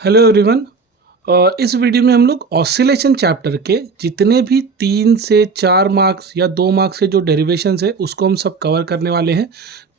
Hello everyone. इस video में हम लोग ऑसिलेशन चैप्टर के जितने भी 3 से 4 मार्क्स या 2 मार्क्स के जो डेरिवेशंस है उसको हम सब कवर करने वाले हैं।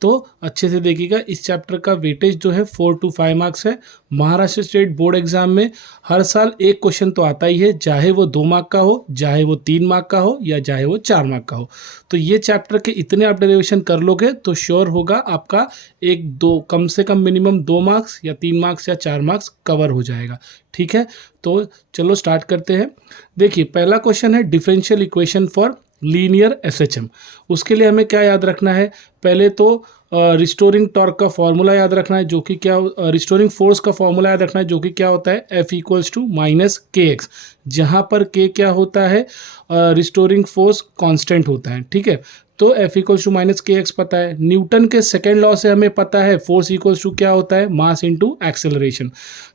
तो अच्छे से देखिएगा, इस चैप्टर का वेटेज जो है 4 to 5 मार्क्स है। महाराष्ट्र स्टेट बोर्ड एग्जाम में हर साल एक क्वेश्चन तो आता ही है, चाहे वो 2 मार्क का हो, चाहे वो 3 मार्क का हो या चाहे वो 4 मार्क का हो। तो ये चैप्टर के इतने आप डेरिवेशन कर लोगे तो श्योर होगा आपका एक दो कम से कम मिनिमम 2 मार्क्स या 3 मार्क्स या 4 मार्क्स कवर हो जाएगा। ठीक है, तो चलो स्टार्ट करते हैं। देखिए, पहला क्वेश्चन है differential equation for linear SHM. उसके लिए हमें क्या याद रखना है? पहले तो रिस्टोरिंग टॉर्क का फॉर्मूला याद रखना है, जो कि क्या रिस्टोरिंग फोर्स का फॉर्मूला याद रखना है, जो कि क्या होता है F इक्वल्स टू माइनस के एक्स, जहाँ पर K क्या होता है, रिस्टोरिंग फोर्स कांस्टेंट होता है। ठीक है, तो F इक्वल्स टू माइनस के एक्स पता है। न्यूटन के सेकेंड लॉ से हमें पता है फोर्स इक्वल्स टू क्या होता है, मास इंटू एक्सेलरेशन।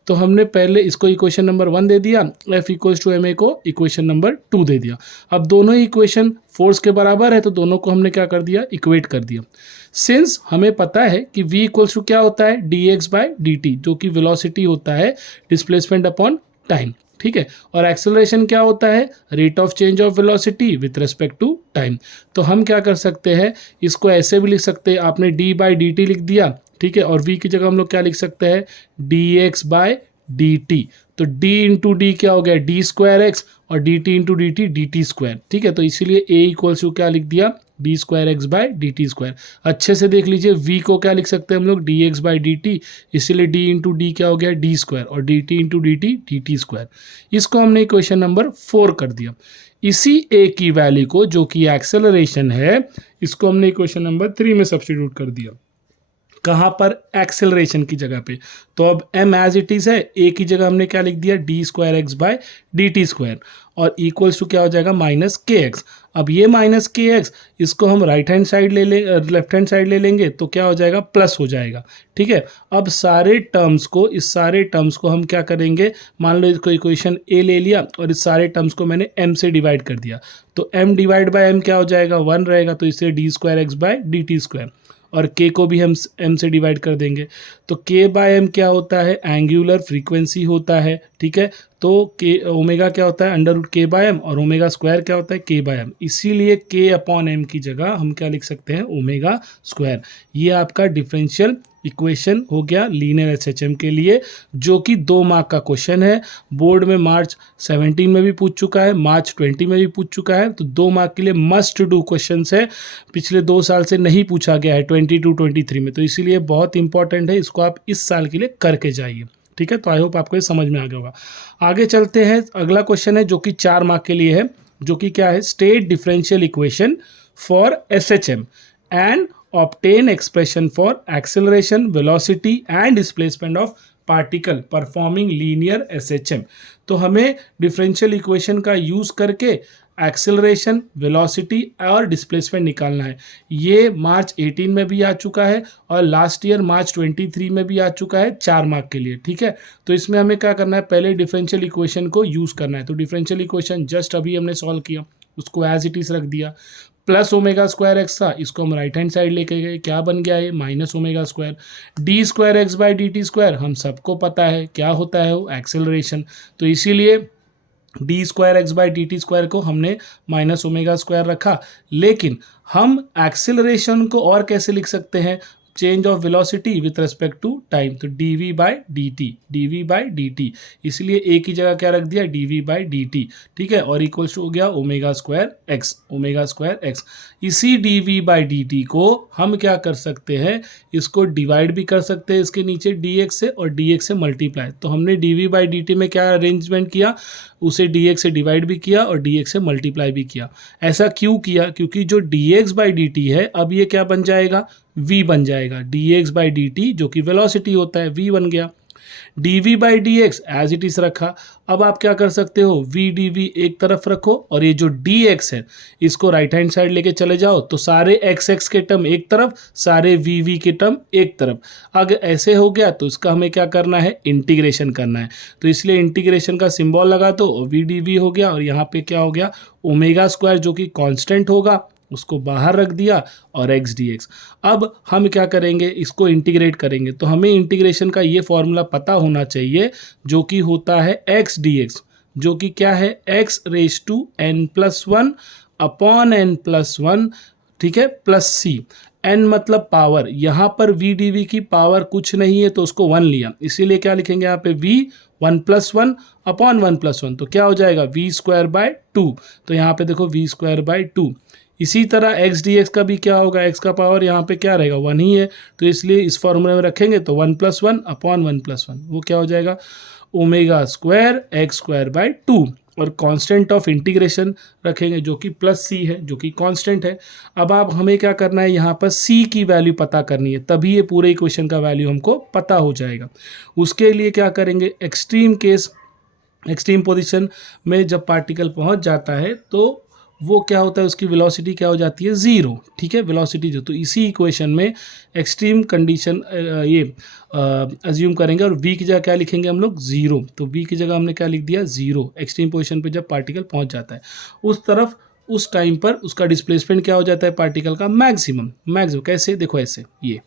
तो हमने पहले इसको इक्वेशन नंबर 1 दे दिया, F equals to m a को इक्वेशन नंबर 2 दे दिया। अब दोनों ही इक्वेशन फोर्स के बराबर है तो दोनों को हमने क्या कर दिया, इक्वेट कर दिया। सिंस हमें पता है कि V इक्वल्स टू क्या होता है, dx बाय dt, जो कि वेलोसिटी होता है डिस्प्लेसमेंट अपॉन टाइम। ठीक है, और एक्सेलरेशन क्या होता है, rate of change of velocity with respect to time. तो हम क्या कर सकते हैं, इसको ऐसे भी लिख सकते हैं, आपने d बाई डी टी लिख दिया। ठीक है, और v की जगह हम लोग क्या लिख सकते हैं, dx बाय डी टी। तो d इंटू डी क्या हो गया, डी स्क्वायर एक्स, और dt into D T D t square. ठीक है, तो इसीलिए a इक्वल्स टू क्या लिख दिया, d square x by d t square. अच्छे से देख लीजिए, v को क्या लिख सकते हैं हम लोग, D x by D T, इसीलिए d इंटू डी क्या हो गया, डी स्क्वायर, और dt into D T D t square. इसको हमने इक्वेशन नंबर 4 कर दिया। इसी a की वैल्यू को, जो कि एक्सेलरेशन है, इसको हमने इक्वेशन नंबर 3 में सब्स्टिट्यूट कर दिया। कहाँ पर, एक्सेलरेशन की जगह पे। तो अब m एज इट इज है, a की जगह हमने क्या लिख दिया, d square x by d t square, और इक्वल्स टू क्या हो जाएगा, माइनस के एक्स। अब ये माइनस के एक्स, इसको हम राइट हैंड साइड ले लेफ्ट हैंड साइड ले लेंगे तो क्या हो जाएगा, प्लस हो जाएगा। ठीक है, अब सारे टर्म्स को, इस सारे टर्म्स को हम क्या करेंगे, मान लो इसको इक्वेशन ए ले लिया और इस सारे टर्म्स को मैंने m से डिवाइड कर दिया, तो m डिवाइड बाय m क्या हो जाएगा, 1 रहेगा, तो इससे d square x by d t square, और k को भी हम m से डिवाइड कर देंगे। तो k बाय m क्या होता है, एंगुलर फ्रीक्वेंसी होता है। ठीक है, तो k ओमेगा क्या होता है, under root k by m, और ओमेगा स्क्वायर क्या होता है, k बाय m। इसीलिए k अपॉन m की जगह हम क्या लिख सकते हैं, ओमेगा स्क्वायर। ये आपका डिफरेंशियल इक्वेशन हो गया लीनियर एसएचएम के लिए, जो कि 2 मार्क का क्वेश्चन है। बोर्ड में मार्च 17 में भी पूछ चुका है, मार्च 20 में भी पूछ चुका है, तो 2 मार्क के लिए मस्ट डू क्वेश्चन है। पिछले 2 साल से नहीं पूछा गया है 22-23 में, तो इसीलिए बहुत इंपॉर्टेंट है, इसको आप इस साल के लिए करके जाइए। ठीक है, तो आई होप आपको ये समझ में आ गया होगा। आगे चलते हैं, अगला क्वेश्चन है जो कि 4 मार्क के लिए है, जो कि क्या है, state differential equation for SHM and obtain expression for acceleration, velocity and displacement of particle performing linear SHM। तो हमें डिफरेंशियल इक्वेशन का यूज करके एक्सेलरेशन, वेलोसिटी और डिस्प्लेसमेंट निकालना है। ये मार्च 18 में भी आ चुका है और लास्ट ईयर मार्च 23 में भी आ चुका है 4 मार्क के लिए। ठीक है, तो इसमें हमें क्या करना है, पहले डिफरेंशियल इक्वेशन को यूज करना है। तो डिफरेंशियल इक्वेशन जस्ट अभी हमने सॉल्व किया, उसको एज इट इज रख दिया। प्लस ओमेगा स्क्वायर एक्स था, इसको हम राइट हैंड साइड लेके गए, क्या बन गया है, minus omega square. D square x by D t square हम सबको पता है क्या होता है, वो एक्सेलरेशन। तो इसीलिए D square x by D t square को हमने माइनस ओमेगा स्क्वायर रखा। लेकिन हम एक्सेलरेशन को और कैसे लिख सकते हैं, change of velocity with respect to time, तो D we by D T, इसलिए ए की जगह क्या रख दिया, D we by D T. ठीक है, और इक्वल्स टू हो गया ओमेगा स्क्वायर एक्स। इसी D we by D T को हम क्या कर सकते हैं, इसको डिवाइड भी कर सकते हैं इसके नीचे डी एक्स से, और डी एक्स से मल्टीप्लाई। तो हमने d we by D t में क्या अरेंजमेंट किया, उसे डी एक्स से डिवाइड भी किया और डी एक्स से मल्टीप्लाई भी किया। ऐसा क्यों किया, क्योंकि जो d x by D t है, अब ये क्या बन जाएगा, v बन जाएगा। D x by D t जो कि वेलोसिटी होता है, v बन गया। D we by d x as it is रखा। अब आप क्या कर सकते हो, वी डी वी एक तरफ रखो, और ये जो डी एक्स है इसको राइट हैंड साइड लेके चले जाओ, तो सारे एक्स एक्स के टर्म एक तरफ, सारे वी वी के टर्म एक तरफ। अगर ऐसे हो गया तो इसका हमें क्या करना है, इंटीग्रेशन करना है। तो इसलिए इंटीग्रेशन का सिंबल लगा दो, वी डी वी हो गया, और यहाँ पे क्या हो गया, ओमेगा स्क्वायर जो कि कांस्टेंट होगा, उसको बाहर रख दिया और x dx। अब हम क्या करेंगे, इसको इंटीग्रेट करेंगे, तो हमें इंटीग्रेशन का ये फॉर्मूला पता होना चाहिए जो कि होता है x dx, जो कि क्या है x raise to n+1 upon n+1, ठीक है, प्लस सी। n मतलब पावर, यहाँ पर v dv की पावर कुछ नहीं है तो उसको 1 लिया, इसीलिए क्या लिखेंगे यहाँ पे v 1+1 अपॉन 1+1, तो क्या हो जाएगा v²/2। तो यहाँ पे देखो v²/2। इसी तरह x dx का भी क्या होगा, x का पावर यहाँ पे क्या रहेगा 1 ही है, तो इसलिए इस फॉर्मूले में रखेंगे तो 1+1 अपॉन 1+1, वो क्या हो जाएगा ω² x²/2, और कांस्टेंट ऑफ इंटीग्रेशन रखेंगे जो कि प्लस सी है, जो कि कांस्टेंट है। अब आप हमें क्या करना है, यहाँ पर सी की वैल्यू पता करनी है, तभी ये पूरे इक्वेशन का वैल्यू हमको पता हो जाएगा। उसके लिए क्या करेंगे, एक्सट्रीम केस, एक्सट्रीम पोजीशन में जब पार्टिकल पहुँच जाता है तो वो क्या होता है, उसकी वेलोसिटी क्या हो जाती है 0, ठीक है, वेलोसिटी जो, तो इसी इक्वेशन में एक्सट्रीम कंडीशन ये अज्यूम करेंगे और v की जगह क्या लिखेंगे हम लोग 0, तो v की जगह हमने क्या लिख दिया 0, एक्सट्रीम पोजीशन पे जब पार्टिकल पहुंच जाता है उस तरफ, उस टाइम पर उसका डिस्प्लेसमेंट क्या हो जाता है पार्टिकल का मैक्सिमम। कैसे, देखो ऐसे, ये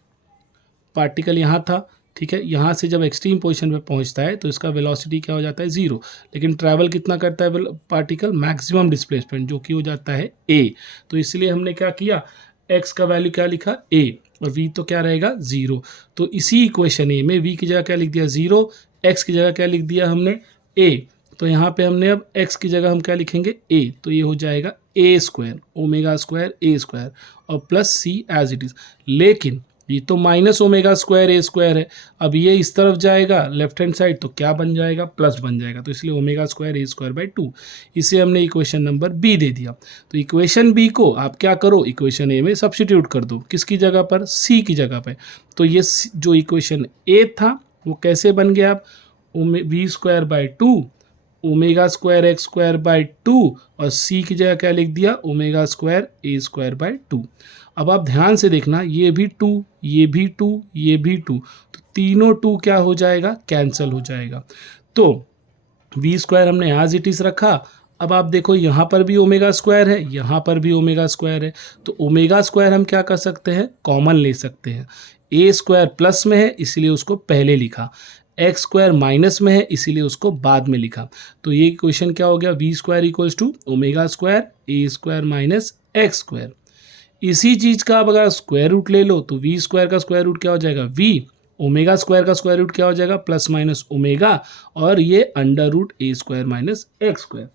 पार्टिकल यहाँ था, ठीक है, यहाँ से जब एक्सट्रीम पोजीशन पे पहुँचता है तो इसका वेलोसिटी क्या हो जाता है 0, लेकिन ट्रैवल कितना करता है पार्टिकल, मैक्सिमम डिस्प्लेसमेंट, जो कि हो जाता है a। तो इसलिए हमने क्या किया, x का वैल्यू क्या लिखा a, और v तो क्या रहेगा 0, तो इसी इक्वेशन ए में v की जगह क्या लिख दिया 0, x की जगह क्या लिख दिया हमने a, तो यहाँ पे हमने अब x की जगह हम क्या लिखेंगे a, तो ये हो जाएगा a² ω² a² और plus c as it is. लेकिन ये तो -ω² a² है, अब ये इस तरफ जाएगा लेफ्ट हैंड साइड तो क्या बन जाएगा, प्लस बन जाएगा, तो इसलिए ω² a²/2, इसे हमने इक्वेशन नंबर बी दे दिया। तो इक्वेशन बी को आप क्या करो, इक्वेशन ए में सब्स्टिट्यूट कर दो, किसकी जगह पर, सी की जगह पर। तो ये जो इक्वेशन ए था वो कैसे बन गया, आप v²/2 ω² x²/2 और c की जगह क्या लिख दिया ω² a²/2। अब आप ध्यान से देखना, ये भी 2, ये भी 2, ये भी 2, तो तीनों 2 क्या हो जाएगा, कैंसिल हो जाएगा। तो v² हमने एज इट इज़ रखा। अब आप देखो यहाँ पर भी ω² है, यहाँ पर भी ω² है, तो ω² हम क्या कर सकते हैं, कॉमन ले सकते हैं। a² प्लस में है इसलिए उसको पहले लिखा, x² माइनस में है इसीलिए उसको बाद में लिखा। तो ये क्वेश्चन क्या हो गया, v² = ω² a² - x²। इसी चीज़ का अब अगर स्क्वायर रूट ले लो तो v² का स्क्वायर रूट क्या हो जाएगा v, ω² का स्क्वायर रूट क्या हो जाएगा प्लस माइनस ओमेगा, और ये अंडर रूट a² - x²।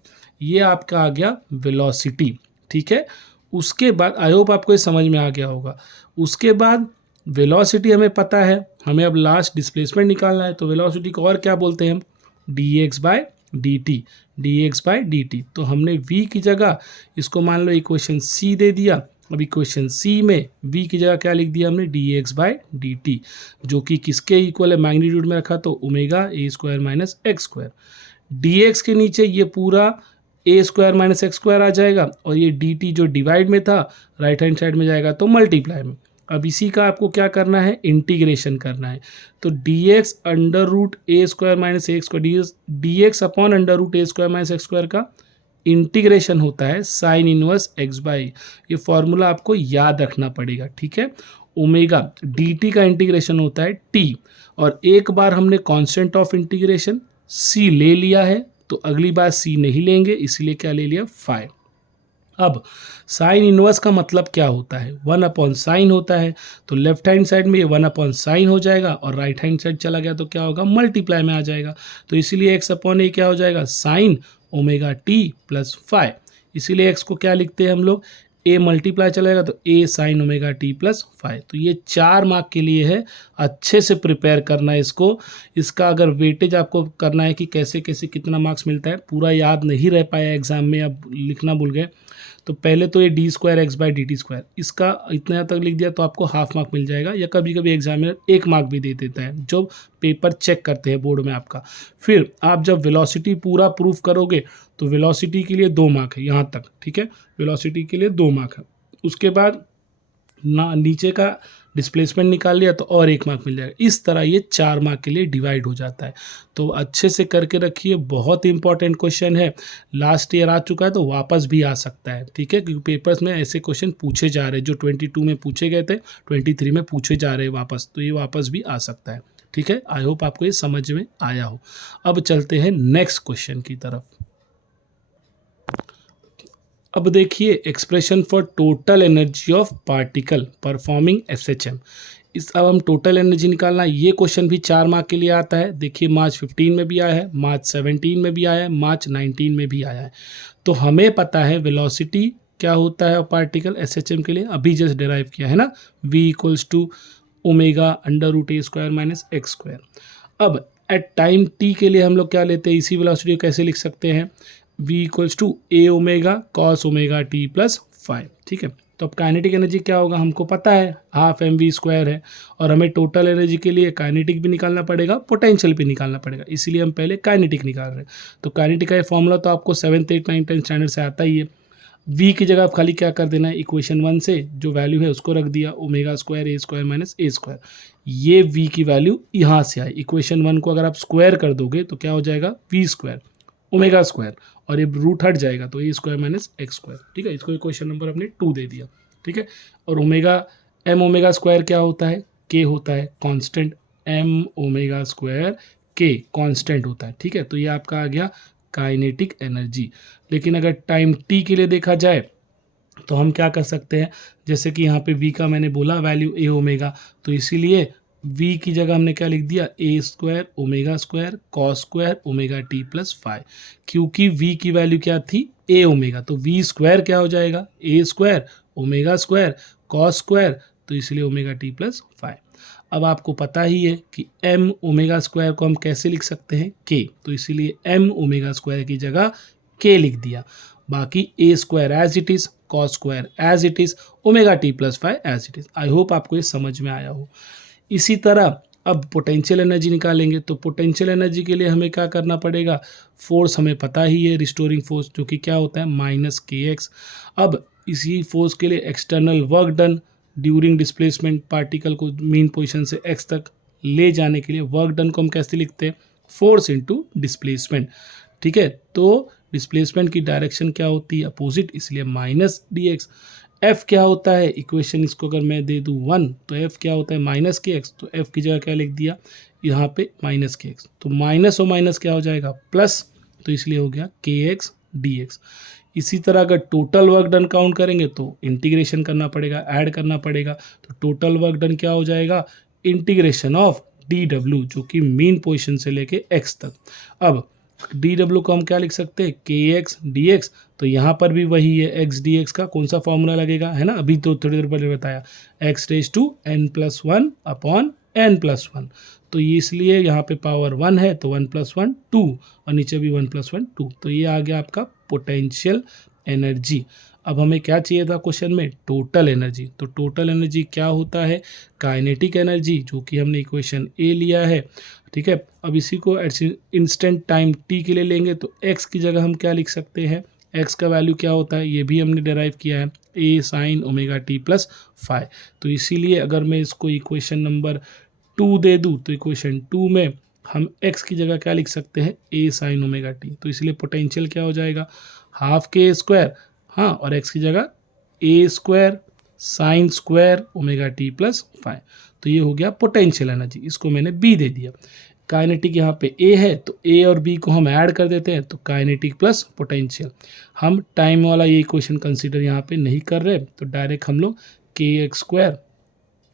ये आपका आ गया वेलोसिटी, ठीक है। उसके बाद आई होप आपको ये समझ में आ गया होगा। उसके बाद वेलोसिटी हमें पता है, हमें अब लास्ट डिस्प्लेसमेंट निकालना है, तो वेलोसिटी को और क्या बोलते हैं हम, dx/dt। तो हमने v की जगह इसको मान लो इक्वेशन सी दे दिया। अब इक्वेशन सी में v की जगह क्या लिख दिया हमने dx/dt, जो कि किसके इक्वल है, मैग्नीट्यूड में रखा तो ω² - x²। dx के नीचे ये पूरा a² - x² आ जाएगा, और ये dt जो डिवाइड में था राइट हैंड साइड में जाएगा तो मल्टीप्लाई में। अब इसी का आपको क्या करना है, इंटीग्रेशन करना है, तो dx under root a² - x², dx upon under root a² - x² का इंटीग्रेशन होता है साइन इनवर्स x/a। ये फॉर्मूला आपको याद रखना पड़ेगा, ठीक है। ओमेगा dt का इंटीग्रेशन होता है t, और एक बार हमने कांस्टेंट ऑफ इंटीग्रेशन c ले लिया है तो अगली बार c नहीं लेंगे, इसलिए क्या ले लिया 5। अब साइन इनवर्स का मतलब क्या होता है, 1/sin होता है, तो लेफ्ट हैंड साइड में ये 1/sin हो जाएगा और राइट हैंड साइड चला गया तो क्या होगा, मल्टीप्लाई में आ जाएगा। तो इसीलिए x/a क्या हो जाएगा, साइन ω/t + 5। इसीलिए x को क्या लिखते हैं हम लोग, a मल्टीप्लाई चलेगा तो a sin ω/t + 5। तो ये 4 मार्क के लिए है, अच्छे से प्रिपेयर करना है इसको। इसका अगर वेटेज आपको करना है कि कैसे कैसे कितना मार्क्स मिलता है, पूरा याद नहीं रह पाया एग्जाम में, अब लिखना भूल गए, तो पहले तो ये d² x/dt², इसका इतना तक लिख दिया तो आपको हाफ मार्क मिल जाएगा, या कभी कभी एग्जामिनर 1 मार्क भी दे देता है जो पेपर चेक करते हैं बोर्ड में आपका। फिर आप जब वेलोसिटी पूरा प्रूफ करोगे तो वेलोसिटी के लिए 2 मार्क है यहाँ तक, ठीक है, वेलोसिटी के लिए 2 मार्क है। उसके बाद नीचे का डिस्प्लेसमेंट निकाल लिया तो और 1 मार्क मिल जाएगा। इस तरह ये 4 मार्क के लिए डिवाइड हो जाता है। तो अच्छे से करके रखिए, बहुत इंपॉर्टेंट क्वेश्चन है, लास्ट ईयर आ चुका है तो वापस भी आ सकता है, ठीक है, क्योंकि पेपर्स में ऐसे क्वेश्चन पूछे जा रहे हैं जो 22 में पूछे गए थे, 23 में पूछे जा रहे हैं वापस, तो ये वापस भी आ सकता है, ठीक है। आई होप आपको ये समझ में आया हो। अब चलते हैं नेक्स्ट क्वेश्चन की तरफ। अब देखिए, expression for total energy of particle performing SHM. अब हम टोटल एनर्जी निकालना, ये क्वेश्चन भी 4 मार्क के लिए आता है। देखिए मार्च 15 में भी आया है, मार्च 17 में भी आया है, मार्च 19 में भी आया है। तो हमें पता है वेलोसिटी क्या होता है पार्टिकल एसएचएम के लिए, अभी जस्ट डिराइव किया है ना, v equals to omega under root a square minus x square. अब एट टाइम t के लिए हम लोग क्या लेते हैं, इसी वेलोसिटी को कैसे लिख सकते हैं, v equals to a omega cos omega T plus 5, ठीक है। तो अब काइनेटिक एनर्जी क्या होगा हमको पता है, हाफ एम वी स्क्वायर है, और हमें टोटल एनर्जी के लिए काइनेटिक भी निकालना पड़ेगा, पोटेंशियल भी निकालना पड़ेगा, इसीलिए हम पहले काइनेटिक निकाल रहे हैं। तो काइनेटिक का ये फॉर्मूला तो आपको 7th 8th 9th 10th standard से आता ही है। v की जगह आप खाली क्या कर देना है, इक्वेशन 1 से जो वैल्यू है उसको रख दिया, ओमेगा स्क्वायर ए स्क्वायर माइनस ए स्क्वायर। ये v की वैल्यू यहाँ से आई, इक्वेशन 1 को अगर आप स्क्वायर कर दोगे तो क्या हो जाएगा, v स्क्वायर ओमेगा स्क्वायर, और ये रूट हट जाएगा तो ए स्क्वायर माइनस एक्स स्क्वायर, ठीक है। इसको क्वेश्चन नंबर हमने 2 दे दिया, ठीक है। और ओमेगा एम ओमेगा स्क्वायर क्या होता है, के होता है कांस्टेंट, एम ओमेगा स्क्वायर के कांस्टेंट होता है, ठीक है। तो ये आपका आ गया काइनेटिक एनर्जी। लेकिन अगर टाइम टी के लिए देखा जाए तो हम क्या कर सकते हैं, जैसे कि यहाँ पे v का मैंने बोला वैल्यू ए ओमेगा, तो इसीलिए v की जगह हमने क्या लिख दिया, A square omega square cos square omega T plus 5, क्योंकि v की वैल्यू क्या थी, ए ओमेगा, तो v स्क्वायर क्या हो जाएगा, A square omega square cos square, तो इसलिए ओमेगा टी प्लस 5। अब आपको पता ही है कि m ओमेगा स्क्वायर को हम कैसे लिख सकते हैं, k, तो इसीलिए m ओमेगा स्क्वायर की जगह k लिख दिया। बाकी A square as it is, cos square as it is, omega T plus 5 as it is. I hope आपको ये समझ में आया हो। इसी तरह अब पोटेंशियल एनर्जी निकालेंगे, तो पोटेंशियल एनर्जी के लिए हमें क्या करना पड़ेगा, फोर्स हमें पता ही है, रिस्टोरिंग फोर्स, जो कि क्या होता है माइनस के एक्स। अब इसी फोर्स के लिए external work done during displacement, particle को मीन पोजीशन से एक्स तक ले जाने के लिए वर्क डन को हम कैसे लिखते हैं, फोर्स इनटू डिस्प्लेसमेंट, ठीक है। तो डिस्प्लेसमेंट की डायरेक्शन क्या होती है, अपोजिट, इसलिए माइनस डी एक्स। एफ क्या होता है, इक्वेशन इसको अगर मैं दे दूँ 1 तो एफ क्या होता है माइनस के एक्स, तो एफ की जगह क्या लिख दिया यहाँ पे माइनस के एक्स, तो माइनस और माइनस क्या हो जाएगा प्लस, तो इसलिए हो गया के एक्स डी एक्स। इसी तरह अगर टोटल वर्क डन काउंट करेंगे तो इंटीग्रेशन करना पड़ेगा, ऐड करना पड़ेगा, तो टोटल वर्क डन क्या हो जाएगा, इंटीग्रेशन ऑफ डी डब्ल्यू, जो कि मीन पोजिशन से लेके एक्स तक। अब डी डब्ल्यू को हम क्या लिख सकते हैं, के एक्स डी एक्स, तो यहाँ पर भी वही है, एक्स डी एक्स का कौन सा फॉर्मूला लगेगा, है ना, अभी तो थोड़ी देर पहले बताया, x raise to n plus 1 upon n plus 1, तो ये इसलिए यहाँ पे पावर 1 है तो 1 + 1 2, और नीचे भी 1 + 1 2, तो ये आ गया आपका पोटेंशियल एनर्जी। अब हमें क्या चाहिए था क्वेश्चन में, टोटल एनर्जी। तो टोटल एनर्जी क्या होता है, काइनेटिक एनर्जी, जो कि हमने इक्वेशन ए लिया है, ठीक है। अब इसी को इंस्टेंट टाइम टी के लिए लेंगे तो एक्स की जगह हम क्या लिख सकते हैं, एक्स का वैल्यू क्या होता है, ये भी हमने डिराइव किया है, ए साइन ओमेगा टी प्लस 5। तो इसीलिए अगर मैं इसको इक्वेशन नंबर 2 दे दूँ तो इक्वेशन 2 में हम x की जगह क्या लिख सकते हैं, ए साइन ओमेगा टी, तो इसलिए पोटेंशियल क्या हो जाएगा, हाफ के स्क्वायर, हाँ, और x की जगह A square sine square omega T plus 5, तो ये हो गया पोटेंशियल एनर्जी, इसको मैंने b दे दिया। काइनेटिक यहाँ पे a है तो a और b को हम ऐड कर देते हैं, तो काइनेटिक प्लस पोटेंशियल। हम टाइम वाला ये इक्वेशन कंसीडर यहाँ पे नहीं कर रहे, तो डायरेक्ट हम लोग के एक्स स्क्वायर,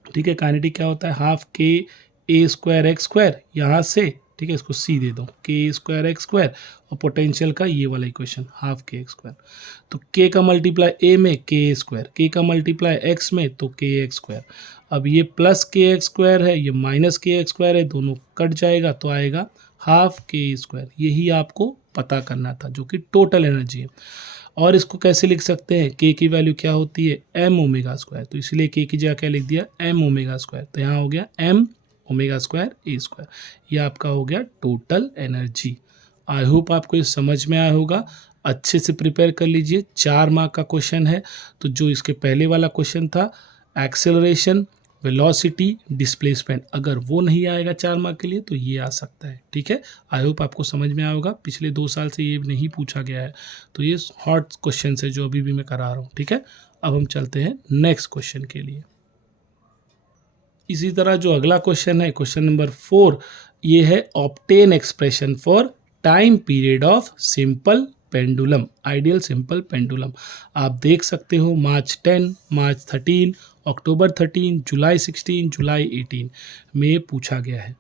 ठीक है, काइनेटिक क्या होता है, हाफ के ए स्क्वायर एक्स स्क्वायर यहाँ से, ठीक है, इसको सी दे दो, के स्क्वायर एक्स स्क्वायर, और पोटेंशियल का ये वाला इक्वेशन हाफ के एक्स स्क्वायर, तो के का मल्टीप्लाई ए में के स्क्वायर, के का मल्टीप्लाई एक्स में तो के एक्स स्क्वायर। अब ये प्लस के एक्स स्क्वायर है, ये माइनस के एक्स स्क्वायर है, दोनों कट जाएगा तो आएगा हाफ के स्क्वायर। यही आपको पता करना था, जो कि टोटल एनर्जी है। और इसको कैसे लिख सकते हैं, के की वैल्यू क्या होती है, एम ओमेगा स्क्वायर, तो इसलिए के की जगह क्या लिख दिया, एम ओमेगा स्क्वायर, तो यहाँ हो गया एम ओमेगा स्क्वायर ए स्क्वायर, ये आपका हो गया टोटल एनर्जी। आई होप आपको ये समझ में आया होगा, अच्छे से प्रिपेयर कर लीजिए, 4 मार्क का क्वेश्चन है। तो जो इसके पहले वाला क्वेश्चन था एक्सेलरेशन वेलोसिटी, डिस्प्लेसमेंट, अगर वो नहीं आएगा 4 मार्क के लिए तो ये आ सकता है। ठीक है, आई होप आपको समझ में आया होगा। पिछले 2 साल से ये नहीं पूछा गया है, तो ये हॉट क्वेश्चन है जो अभी भी मैं करा रहा हूँ। ठीक है, अब हम चलते हैं नेक्स्ट क्वेश्चन के लिए। इसी तरह जो अगला क्वेश्चन है, क्वेश्चन नंबर 4, ये है obtain expression for time period of simple pendulum, ideal simple pendulum. आप देख सकते हो मार्च 10, मार्च 13, अक्टूबर 13, जुलाई 16, जुलाई 18 में पूछा गया है।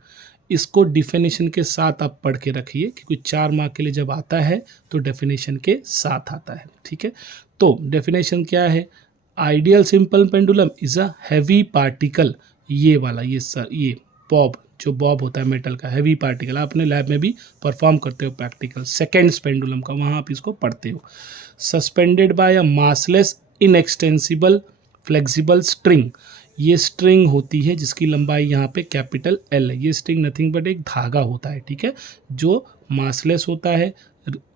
इसको डिफिनेशन के साथ आप पढ़ के रखिए, क्योंकि 4 मार्क के लिए जब आता है तो डेफिनेशन के साथ आता है। ठीक है, तो डेफिनेशन क्या है? Ideal simple pendulum is a heavy particle, ये वाला, ये सर, ये बॉब, जो बॉब होता है मेटल का, हैवी पार्टिकल, आप अपने लैब में भी परफॉर्म करते हो प्रैक्टिकल, सेकेंड पेंडुलम का, वहाँ आप इसको पढ़ते हो। Suspended bye a massless inextensible flexible string, ये स्ट्रिंग होती है जिसकी लंबाई यहाँ पे कैपिटल एल है। ये स्ट्रिंग नथिंग बट एक धागा होता है। ठीक है, जो मासलेस होता है,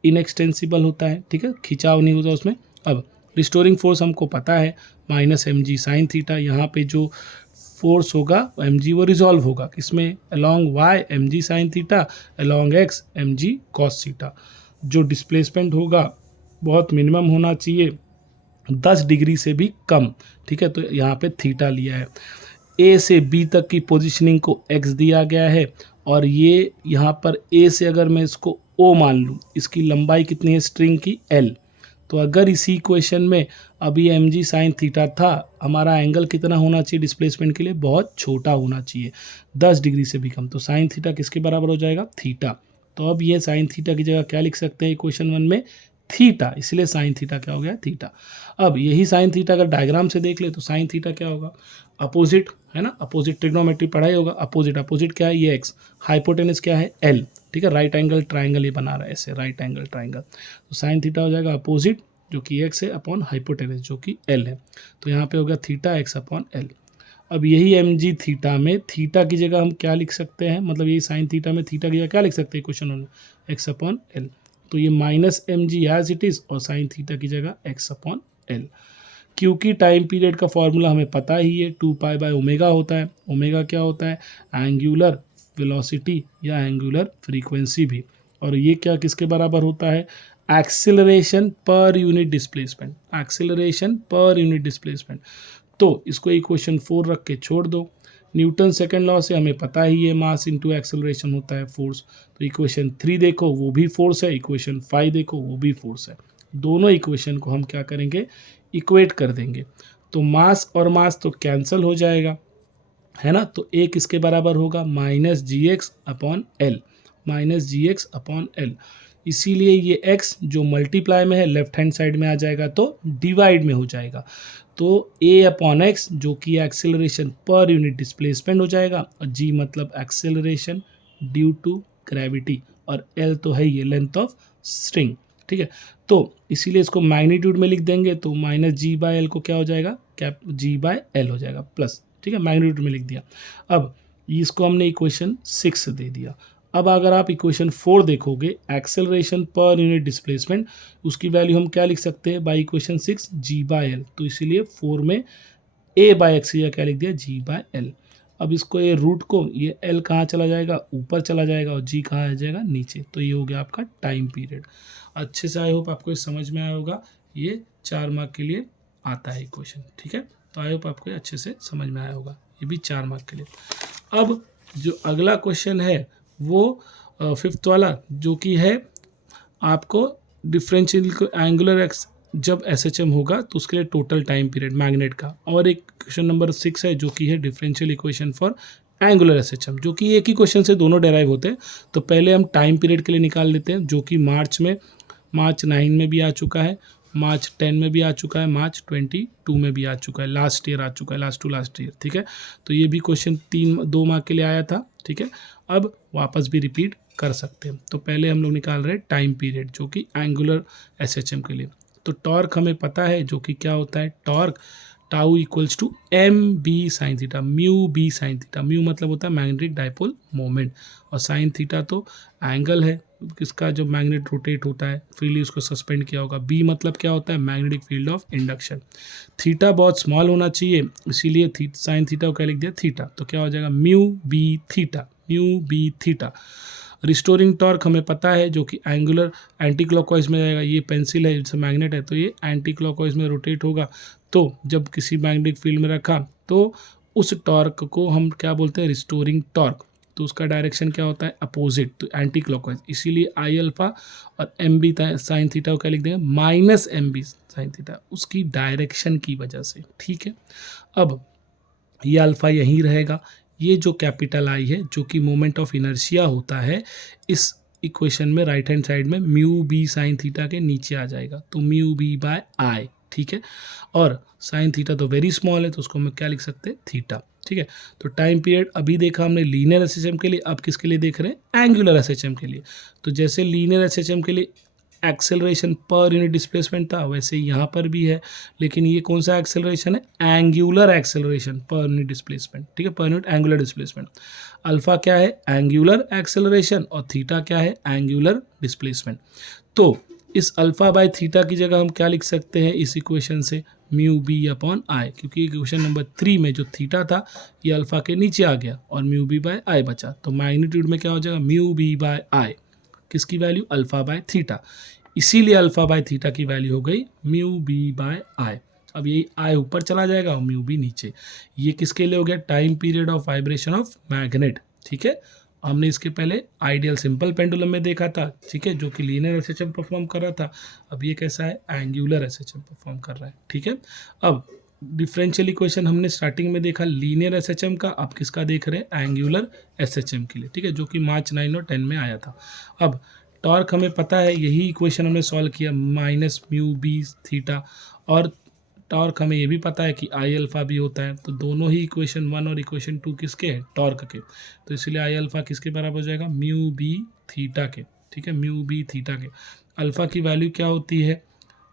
इनएक्सटेंसिबल होता है। ठीक है, खिंचाव नहीं होता उसमें। अब रिस्टोरिंग फोर्स हमको पता है -mg साइन थीटा, यहाँ पे जो फोर्स होगा mg वो रिजॉल्व होगा किसमें? Along y mg sine theta, along x mg cos theta. जो डिस्प्लेसमेंट होगा बहुत मिनिमम होना चाहिए, 10 डिग्री से भी कम। ठीक है, तो यहाँ पे थीटा लिया है। ए से बी तक की पोजीशनिंग को x दिया गया है, और ये यहाँ पर ए से अगर मैं इसको o मान लूँ, इसकी लंबाई कितनी है स्ट्रिंग की? l। तो अगर इसी इक्वेशन में अभी mg साइन थीटा था, हमारा एंगल कितना होना चाहिए डिस्प्लेसमेंट के लिए? बहुत छोटा होना चाहिए, 10 डिग्री से भी कम। तो साइन थीटा किसके बराबर हो जाएगा? थीटा। तो अब ये साइन थीटा की जगह क्या लिख सकते हैं इक्वेशन 1 में? थीटा, इसलिए साइन थीटा क्या हो गया? थीटा। अब यही साइन थीटा अगर डायग्राम से देख ले तो साइन थीटा क्या होगा? अपोजिट है ना, अपोजिट ट्रिग्नोमेट्री पढ़ाई होगा। अपोजिट, अपोजिट क्या है? ये एक्स। हाइपोटेनस क्या है? एल। ठीक है, राइट एंगल ट्राइंगल ये बना रहा है ऐसे, राइट एंगल ट्राइंगल। तो साइन थीटा हो जाएगा अपोजिट जो कि एक्स है अपॉन हाइपोटेनस जो कि एल है। तो यहाँ पे होगा थीटा एक्स अपॉन एल। अब यही एम जी थीटा में थीटा की जगह हम क्या लिख सकते हैं, मतलब यही साइन थीटा में थीटा की जगह क्या लिख सकते हैं क्वेश्चन में? X upon L. तो ये -mg एज इट इज़, और साइन थीटा की जगह एक्स अपॉन एल। क्योंकि टाइम पीरियड का फॉर्मूला हमें पता ही है, 2π/ओमेगा होता है। ओमेगा क्या होता है? एंगुलर वेलोसिटी या एंगुलर फ्रीक्वेंसी भी। और ये क्या किसके बराबर होता है? Acceleration per unit displacement, acceleration per unit displacement. तो इसको इक्वेशन 4 रख के छोड़ दो। न्यूटन सेकंड लॉ से हमें पता ही है मास इंटू एक्सेलरेशन होता है फोर्स। तो इक्वेशन 3 देखो वो भी फोर्स है, इक्वेशन 5 देखो वो भी फोर्स है। दोनों इक्वेशन को हम क्या करेंगे? इक्वेट कर देंगे। तो मास और मास तो कैंसिल हो जाएगा, है ना। तो एक इसके बराबर होगा -gx upon L, -gx upon L. इसीलिए ये x जो मल्टीप्लाई में है लेफ्ट हैंड साइड में आ जाएगा तो डिवाइड में हो जाएगा। तो a अपॉन एक्स जो कि एक्सेलरेशन पर यूनिट डिस्प्लेसमेंट हो जाएगा, और g मतलब एक्सेलरेशन ड्यू टू ग्रेविटी, और l तो है ये लेंथ ऑफ स्ट्रिंग। ठीक है, तो इसीलिए इसको मैग्नीट्यूड में लिख देंगे, तो -g/l को क्या हो जाएगा? कैप g/l हो जाएगा प्लस। ठीक है, मैग्नीट्यूड में लिख दिया। अब इसको हमने इक्वेशन 6 दे दिया। अब अगर आप इक्वेशन 4 देखोगे, एक्सेलरेशन पर यूनिट डिस्प्लेसमेंट, उसकी वैल्यू हम क्या लिख सकते हैं बाई इक्वेशन 6? g/l। तो इसीलिए 4 में a/x या क्या लिख दिया? g/l। अब इसको ये रूट को, ये l कहाँ चला जाएगा? ऊपर चला जाएगा, और g कहाँ आ जाएगा? नीचे। तो ये हो गया आपका टाइम पीरियड। अच्छे से आई होप आपको ये समझ में आया होगा। ये 4 मार्क के लिए आता है क्वेश्चन। ठीक है, तो आई होप आपको अच्छे से समझ में आया होगा, ये भी 4 मार्क के लिए। अब जो अगला क्वेश्चन है वो 5th वाला, जो कि है आपको डिफरेंशियल एंगुलर एक्स जब SHM होगा तो उसके लिए टोटल टाइम पीरियड मैग्नेट का। और एक क्वेश्चन नंबर 6 है जो कि है differential equation for angular SHM, जो कि एक ही क्वेश्चन से दोनों डेराइव होते हैं। तो पहले हम टाइम पीरियड के लिए निकाल लेते हैं, जो कि मार्च 9 में भी आ चुका है, मार्च 10 में भी आ चुका है, मार्च 22 में भी आ चुका है, लास्ट ईयर आ चुका है, लास्ट ईयर। ठीक है, तो ये भी क्वेश्चन 2 मार्क के लिए आया था। ठीक है, अब वापस भी रिपीट कर सकते हैं। तो पहले हम लोग निकाल रहे हैं टाइम पीरियड जो कि एंगुलर SHM के लिए। तो टॉर्क हमें पता है जो कि क्या होता है? Tau equals to m B sine theta, mu B sine theta. Mu मतलब होता है मैग्नेटिक डाइपोल मोमेंट, और साइन थीटा तो एंगल है किसका, जो मैग्नेट रोटेट होता है फ्रीली उसको सस्पेंड किया होगा। बी मतलब क्या होता है, magnetic field of induction. Theta बहुत स्मॉल होना चाहिए, इसीलिए साइन थीटा को क्या लिख दिया, थीटा। तो क्या हो जाएगा, mu B theta, mu B theta. Restoring torque हमें पता है, जो कि एंगुलर एंटी क्लॉकवाइज में जाएगा। ये पेंसिल है, जैसे मैग्नेट है तो ये एंटी क्लॉकवाइज में रोटेट होगा। तो जब किसी मैग्नेटिक फील्ड में रखा तो उस टॉर्क को हम क्या बोलते हैं, रिस्टोरिंग टॉर्क। तो उसका डायरेक्शन क्या होता है, अपोजिट, तो एंटी क्लॉकवाइज। इसीलिए आई अल्फा और एम बी साइन थीटा को क्या लिख देंगे, minus m B sine theta, उसकी डायरेक्शन की वजह से। ठीक है, अब ये अल्फा यहीं रहेगा। ये जो कैपिटल आई है, जो कि मोमेंट ऑफ इनर्शिया होता है, इस इक्वेशन में राइट हैंड साइड में म्यू बी साइन थीटा के नीचे आ जाएगा, तो म्यू बी बाय आई। ठीक है, और साइन थीटा तो वेरी स्मॉल है, तो उसको हम क्या लिख सकते हैं, थीटा। ठीक है, तो टाइम पीरियड अभी देखा हमने लीनियर एसएचएम के लिए, अब किसके लिए देख रहे हैं, एंगुलर एसएचएम के लिए। तो जैसे लीनियर एसएचएम के लिए एक्सेलरेशन पर यूनिट डिस्प्लेसमेंट था, वैसे यहाँ पर भी है, लेकिन ये कौन सा एक्सेलरेशन है, angular acceleration per unit displacement. ठीक है, per unit angular displacement. Alpha क्या है, एंगुलर एक्सेलरेशन, और थीटा क्या है, एंगुलर डिस्प्लेसमेंट। तो इस अल्फा बाय थीटा की जगह हम क्या लिख सकते हैं इस इक्वेशन से, म्यू बी अपॉन आई, क्योंकि इक्वेशन नंबर 3 में जो थीटा था ये अल्फा के नीचे आ गया और म्यू बी बाय आई बचा। तो मैग्नीट्यूड में क्या हो जाएगा, म्यू बी बाय आई, किसकी वैल्यू, अल्फा बाय थीटा। इसीलिए अल्फा बाय थीटा की वैल्यू हो गई म्यू बी बाय आई। अब ये आई ऊपर चला जाएगा और म्यू बी नीचे। ये किसके लिए हो गया, time period of vibration of magnet. ठीक है, हमने इसके पहले आइडियल सिंपल पेंडुलम में देखा था, ठीक है, जो कि लीनियर एसएचएम परफॉर्म कर रहा था। अब ये कैसा है, एंगुलर एसएचएम परफॉर्म कर रहा है। ठीक है, अब डिफरेंशियल इक्वेशन हमने स्टार्टिंग में देखा लीनियर एसएचएम का, अब किसका देख रहे हैं, एंगुलर एसएचएम के लिए। ठीक है, जो कि मार्च 9 और 10 में आया था। अब टॉर्क हमें पता है, यही इक्वेशन हमने सॉल्व किया, माइनस म्यू बी थीटा, और टॉर्क हमें ये भी पता है कि आई अल्फा भी होता है। तो दोनों ही इक्वेशन 1 और इक्वेशन 2 किसके हैं, टॉर्क के। तो इसलिए आई अल्फा किसके बराबर हो जाएगा, म्यू बी थीटा के। ठीक है, म्यू बी थीटा के। अल्फा की वैल्यू क्या होती है,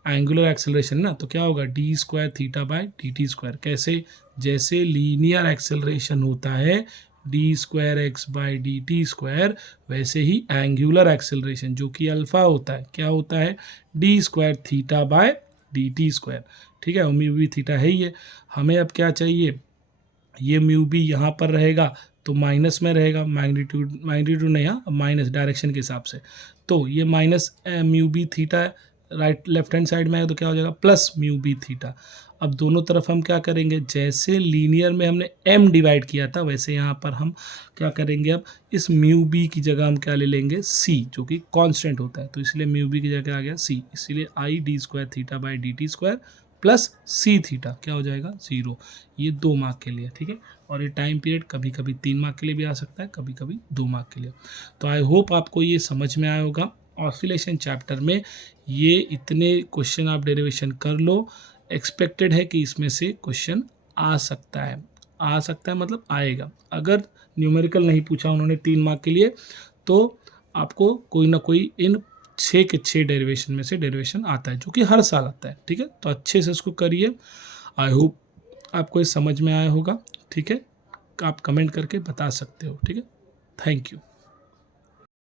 एंगुलर एक्सेलरेशन ना, तो क्या होगा, D square theta by d t square. कैसे, जैसे लीनियर एक्सेलरेशन होता है D square x by D t square, वैसे ही एंगुलर एक्सेलरेशन जो कि अल्फा होता है, क्या होता है, D square theta by d t square. ठीक है, म्यू बी थीटा है ही है। हमें अब क्या चाहिए, ये म्यू बी यहाँ पर रहेगा तो माइनस में रहेगा, मैग्नीट्यूड नहीं, हाँ माइनस डायरेक्शन के हिसाब से। तो ये minus mu B theta right left hand side में है, तो क्या हो जाएगा, प्लस म्यू बी थीटा। अब दोनों तरफ हम क्या करेंगे, जैसे लीनियर में हमने m डिवाइड किया था, वैसे यहाँ पर हम क्या करेंगे, अब इस म्यू बी की जगह हम क्या ले लेंगे, c, जो कि कांस्टेंट होता है। तो इसलिए म्यू बी की जगह आ गया c, इसीलिए I d square theta by D t square plus c theta क्या हो जाएगा, 0। ये 2 मार्क के लिए। ठीक है, और ये टाइम पीरियड कभी कभी 3 मार्क के लिए भी आ सकता है, कभी कभी 2 मार्क के लिए। तो आई होप आपको ये समझ में आया होगा। ऑसिलेशन चैप्टर में ये इतने क्वेश्चन आप डेरिवेशन कर लो, एक्सपेक्टेड है कि इसमें से क्वेश्चन आ सकता है, मतलब आएगा। अगर न्यूमेरिकल नहीं पूछा उन्होंने 3 मार्क के लिए, तो आपको कोई ना कोई इन 6 के 6 डेरिवेशन में से डेरिवेशन आता है, जो कि हर साल आता है। ठीक है, तो अच्छे से इसको करिए। आई होप आपको ये समझ में आया होगा। ठीक है, आप कमेंट करके बता सकते हो। ठीक है, थैंक यू।